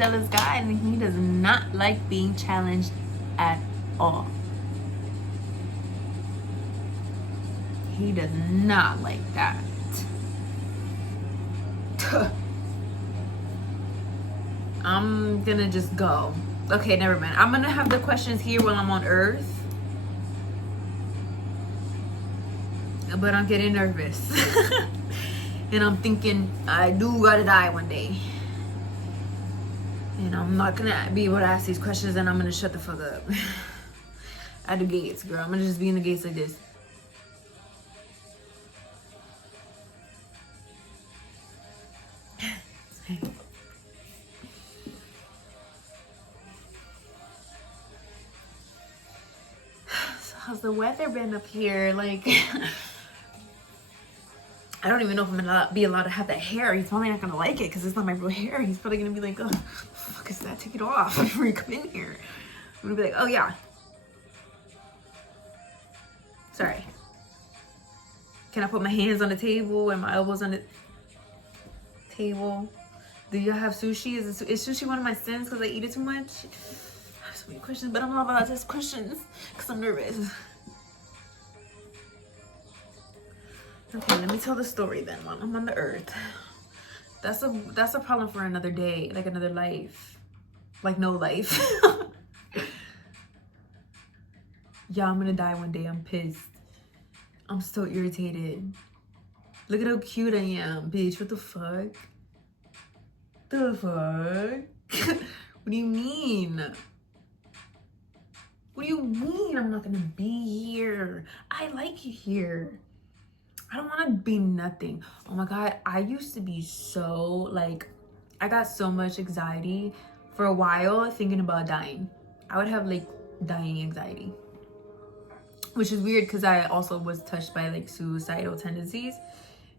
jealous guy, and he does not like being challenged at all. He does not like that. I'm gonna just go. Okay, never mind. I'm gonna have the questions here while I'm on Earth. But I'm getting nervous. And I'm thinking, I do gotta die one day. And I'm not gonna be able to ask these questions, and I'm gonna shut the fuck up. At the gates, girl. I'm gonna just be in the gates like this. So how's the weather been up here? Like, I don't even know if I'm gonna be allowed to have that hair. He's probably not gonna like it because it's not my real hair. He's probably gonna be like, oh, what the fuck is that? Take it off before you come in here. I'm gonna be like, oh yeah. Sorry. Can I put my hands on the table and my elbows on the table? Do y'all have sushi? Is sushi one of my sins because I eat it too much? I have so many questions, but I'm not allowed to ask questions because I'm nervous. Okay, let me tell the story then while I'm on the earth. That's a problem for another day, like another life. Like no life. Yeah, I'm gonna die one day. I'm pissed. I'm so irritated. Look at how cute I am, bitch. What the fuck? The fuck? What do you mean? What do you mean I'm not gonna be here? I like you here. I don't want to be nothing. Oh my God, I used to be so, like, I got so much anxiety for a while thinking about dying. I would have, like, dying anxiety. Which is weird because I also was touched by, like, suicidal tendencies.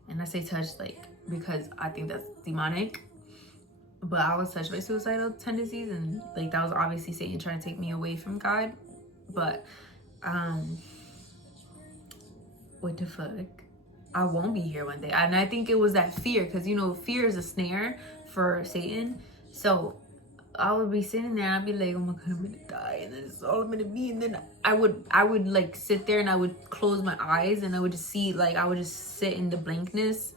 And I say touched, like, because I think that's demonic. But I was touched by suicidal tendencies, and, like, that was obviously Satan trying to take me away from God. But, what the fuck? I won't be here one day. And I think it was that fear, because, you know, fear is a snare for Satan. So I would be sitting there and I'd be like, oh my God, I'm gonna die, and then it's all I'm gonna be. And then I would like sit there and I would close my eyes and I would just see, like, I would just sit in the blankness,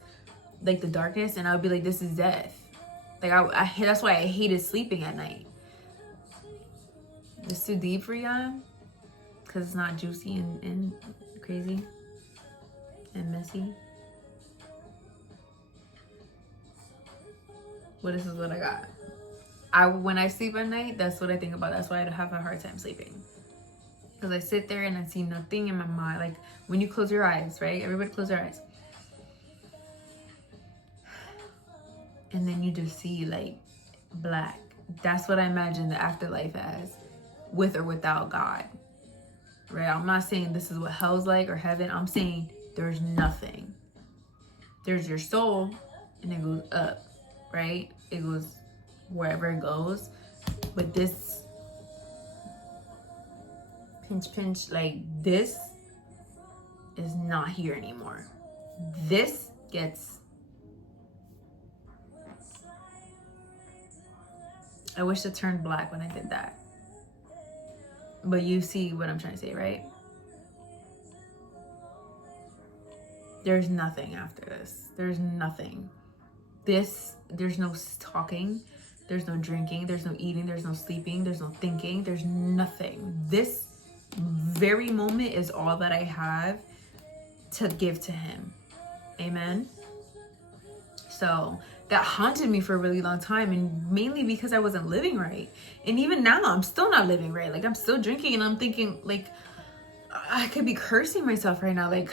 like the darkness, and I would be like, this is death. Like I that's why I hated sleeping at night. It's too deep for y'all because it's not juicy and crazy and messy. Well, this is what I got. When I sleep at night, that's what I think about. That's why I have a hard time sleeping. Because I sit there and I see nothing in my mind. Like when you close your eyes, right? Everybody close their eyes. And then you just see like black. That's what I imagine the afterlife as, with or without God. Right? I'm not saying this is what hell's like or heaven. I'm saying there's nothing. There's your soul and it goes up, right? It goes wherever it goes. But this pinch, like this is not here anymore. This gets, I wish it turned black when I did that. But you see what I'm trying to say, right? There's nothing after this. There's nothing. There's no talking. There's no drinking. There's no eating. There's no sleeping. There's no thinking. There's nothing. This very moment is all that I have to give to him. Amen. So that haunted me for a really long time, and mainly because I wasn't living right. And even now I'm still not living right. Like I'm still drinking and I'm thinking like I could be cursing myself right now. Like,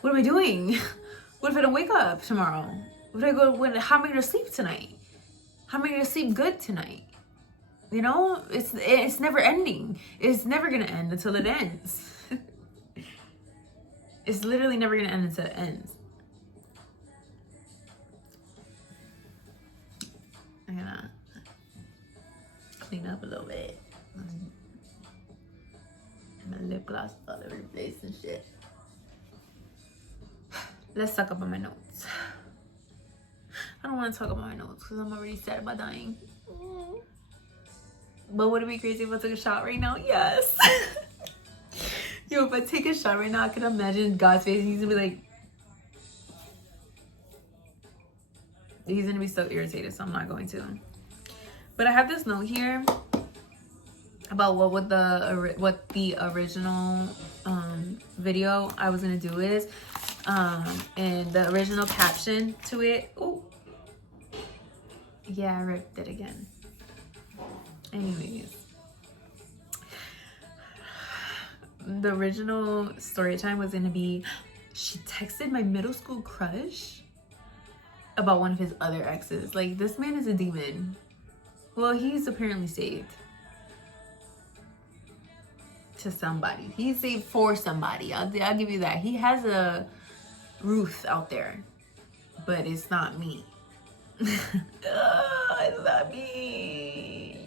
what am I doing? What if I don't wake up tomorrow? What if I go, how am I gonna sleep tonight? How am I gonna sleep good tonight? You know, it's never ending. It's never gonna end until it ends. It's literally never gonna end until it ends. I'm gonna clean up a little bit. My lip gloss all over the place and shit. Let's suck up on my notes. I don't want to talk about my notes because I'm already sad about dying. But would it be crazy if I took a shot right now? Yes. Yo, if I take a shot right now, I can imagine God's face. He's gonna be like, he's gonna be so irritated, so I'm not going to. But I have this note here about what the original video I was gonna do is, and the original caption to it. Oh, yeah, I ripped it again. Anyways, the original story time was gonna be, she texted my middle school crush about one of his other exes. Like, this man is a demon. Well, he's apparently saved to somebody. He's saved for somebody. I'll give you that. He has a Ruth out there, but it's not me. It's not me.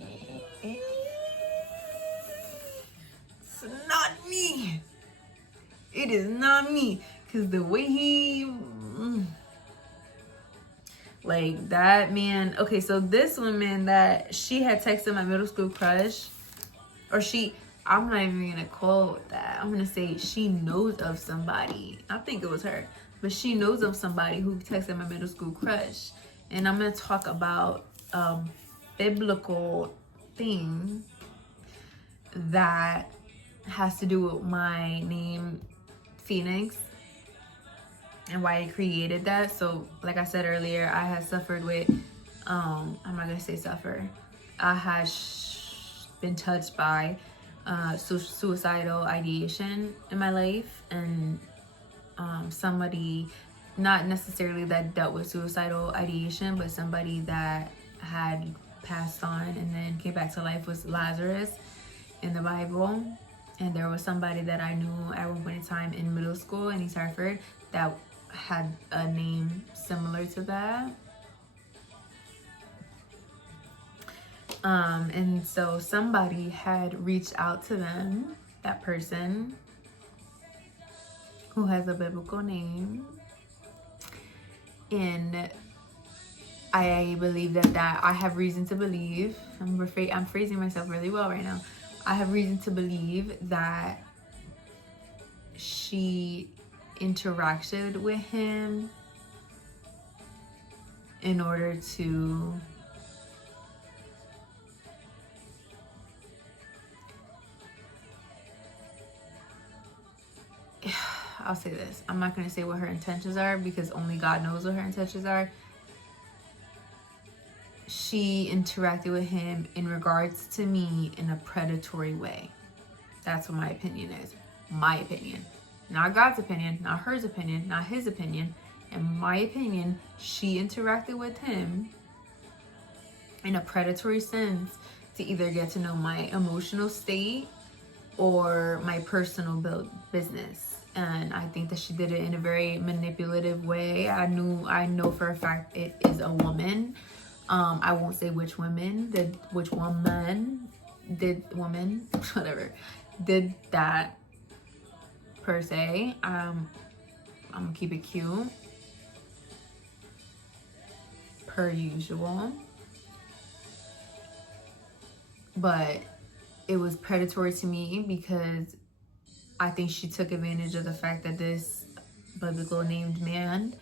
It's not me. It is not me. Because the way he... like, that man... Okay, so this woman that she had texted my middle school crush, or she... I'm not even going to quote that. I'm going to say she knows of somebody. I think it was her. But she knows of somebody who texted my middle school crush. And I'm going to talk about a biblical thing that has to do with my name, Phoenix, and why I created that. So, like I said earlier, I had suffered with, I'm not going to say suffer. I had been touched by suicidal ideation in my life. And somebody, not necessarily that dealt with suicidal ideation, but somebody that had passed on and then came back to life was Lazarus in the Bible. And there was somebody that I knew at one point in time in middle school in East Hartford that had a name similar to that. And so somebody had reached out to them, that person who has a biblical name. And I believe that I have reason to believe, I'm phrasing myself really well right now. I have reason to believe that she interacted with him in order to I'll say this. I'm not going to say what her intentions are because only God knows what her intentions are. She interacted with him in regards to me in a predatory way. That's what my opinion is. My opinion. Not God's opinion, not hers opinion, not his opinion. In my opinion, she interacted with him in a predatory sense to either get to know my emotional state or my personal business. And I think that she did it in a very manipulative way. I know for a fact it is a woman. I won't say which woman did that per se. I'm gonna keep it cute per usual, but it was predatory to me because I think she took advantage of the fact that this biblical named man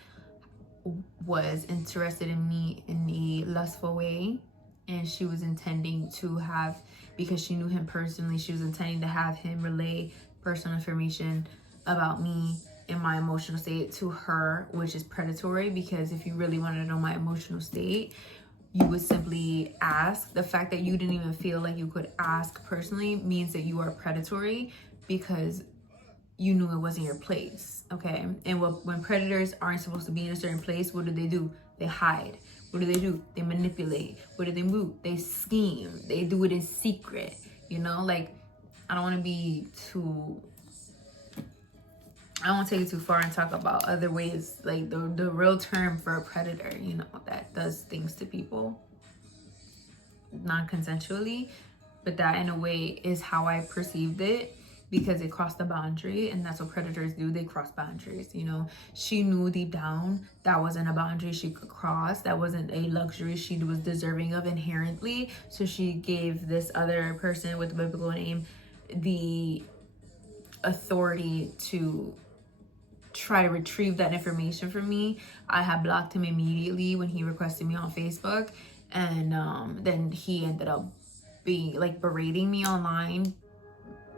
was interested in me in a lustful way, and she was intending to have, because she knew him personally, she was intending to have him relay personal information about me and my emotional state to her, which is predatory. Because if you really wanted to know my emotional state, you would simply ask. The fact that you didn't even feel like you could ask personally means that you are predatory, because you knew it wasn't your place, okay? And when predators aren't supposed to be in a certain place, what do? They hide. What do? They manipulate. What do they move? They scheme. They do it in secret, you know? Like, I don't want to take it too far and talk about other ways, like the real term for a predator, you know, that does things to people non-consensually, but that in a way is how I perceived it. because it crossed the boundary, and that's what predators do. They cross boundaries, you know. She knew deep down that wasn't a boundary she could cross. That wasn't a luxury she was deserving of inherently. So she gave this other person with the biblical name the authority to try to retrieve that information from me. I had blocked him immediately when he requested me on Facebook, and then he ended up being like berating me online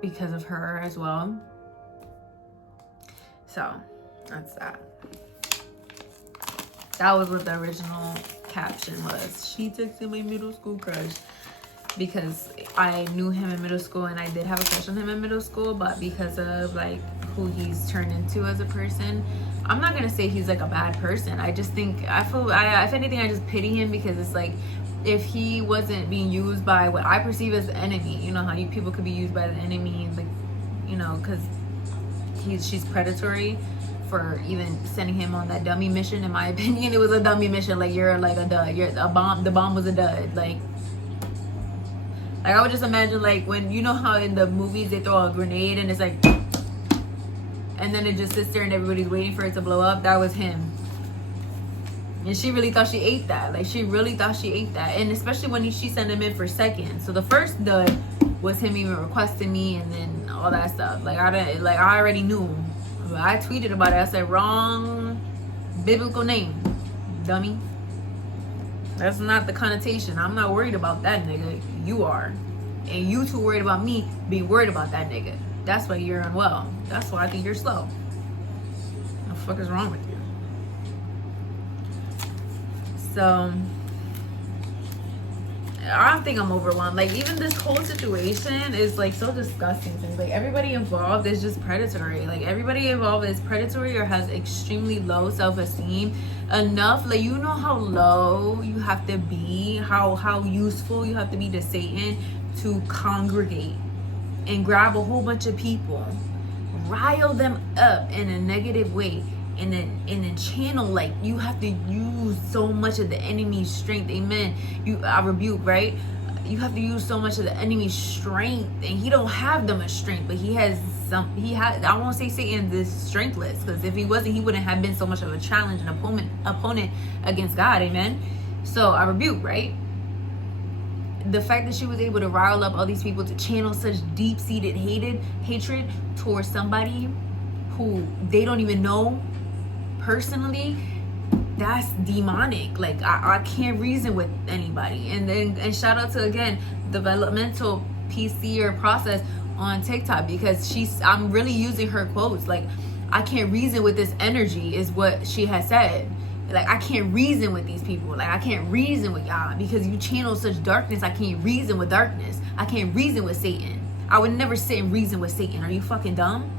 because of her as well. So that's that. That was what the original caption was. She texted my middle school crush, because I knew him in middle school and I did have a crush on him in middle school, but because of like who he's turned into as a person, I'm not gonna say he's like a bad person. I just think if anything, I just pity him, because it's like, if he wasn't being used by what I perceive as the enemy, you know how people could be used by the enemy, like, you know, because she's predatory for even sending him on that dummy mission. In my opinion, it was a dummy mission. Like, you're like a dud. You're a bomb. The bomb was a dud. Like I would just imagine, like, when, you know how in the movies they throw a grenade and it's like, and then it just sits there and everybody's waiting for it to blow up. That was him. And she really thought she ate that. Like, she really thought she ate that. And especially when she sent him in for second. So the first dud was him even requesting me and then all that stuff. Like, I already knew. But I tweeted about it. I said, wrong biblical name, dummy. That's not the connotation. I'm not worried about that nigga. You are. And you too worried about me being worried about that nigga. That's why you're unwell. That's why I think you're slow. What the fuck is wrong with you? So I don't think I'm overwhelmed. Like, even this whole situation is like so disgusting to me. Like, everybody involved is just predatory. Like, everybody involved is predatory or has extremely low self-esteem. Enough, like, you know how low you have to be, how useful you have to be to Satan to congregate and grab a whole bunch of people, rile them up in a negative way, and then channel, like, you have to use so much of the enemy's strength. Amen. I rebuke, right? You have to use so much of the enemy's strength, and he don't have that much strength, but he has some. I won't say Satan is strengthless, because if he wasn't, he wouldn't have been so much of a challenge and opponent against God. Amen. So I rebuke, right? The fact that she was able to rile up all these people to channel such deep-seated hatred towards somebody who they don't even know personally, that's demonic. Like, I can't reason with anybody. And shout out to, again, developmental PC or process on TikTok, because I'm really using her quotes. Like, I can't reason with this energy is what she has said. Like, I can't reason with these people. Like, I can't reason with y'all because you channel such darkness. I can't reason with darkness. I can't reason with Satan. I would never sit and reason with Satan. Are you fucking dumb?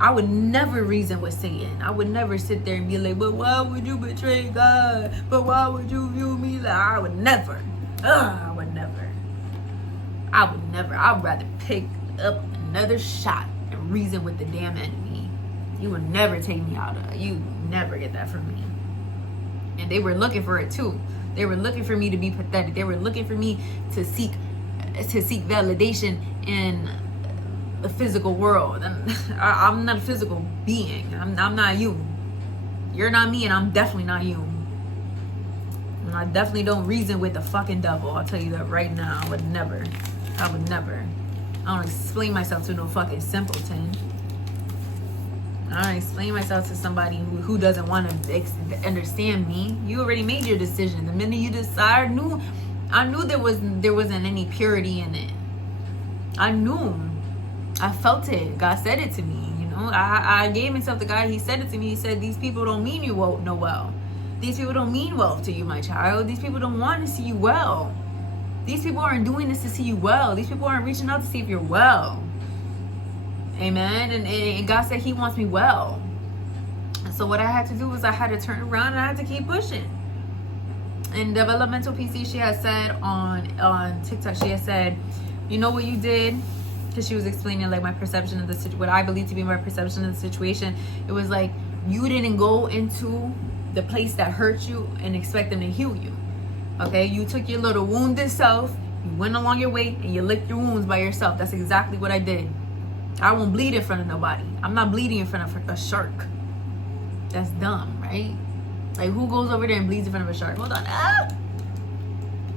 I would never reason with Satan. I would never sit there and be like, but why would you betray God? But why would you view me like? I would never. I would never. I'd rather pick up another shot and reason with the damn enemy. You would never take me out of it. You never get that from me. And they were looking for it too. They were looking for me to be pathetic. They were looking for me to seek validation in the physical world. I'm not a physical being. I'm not you. You're not me, and I'm definitely not you. And I definitely don't reason with the fucking devil. I'll tell you that right now. I would never. I don't explain myself to no fucking simpleton. I don't explain myself to somebody who doesn't want to understand me. You already made your decision. The minute you decide, I knew there wasn't any purity in it. I knew. I felt it. God said it to me. You know, I gave myself to God. He said it to me. He said, these people don't mean you well. These people don't mean well to you, my child. These people don't want to see you well. These people aren't doing this to see you well. These people aren't reaching out to see if you're well. Amen. And God said he wants me well. And so what I had to do was I had to turn around and I had to keep pushing. In developmental PC, she had said on TikTok, she had said, you know what you did? Because she was explaining like my perception of the what I believe to be my perception of the situation. It was like, you didn't go into the place that hurt you and expect them to heal you. Okay, you took your little wounded self, you went along your way and you licked your wounds by yourself. That's exactly what I did. I won't bleed in front of nobody. I'm not bleeding in front of a shark. That's dumb, right? Like, who goes over there and bleeds in front of a shark? Hold on. Ah!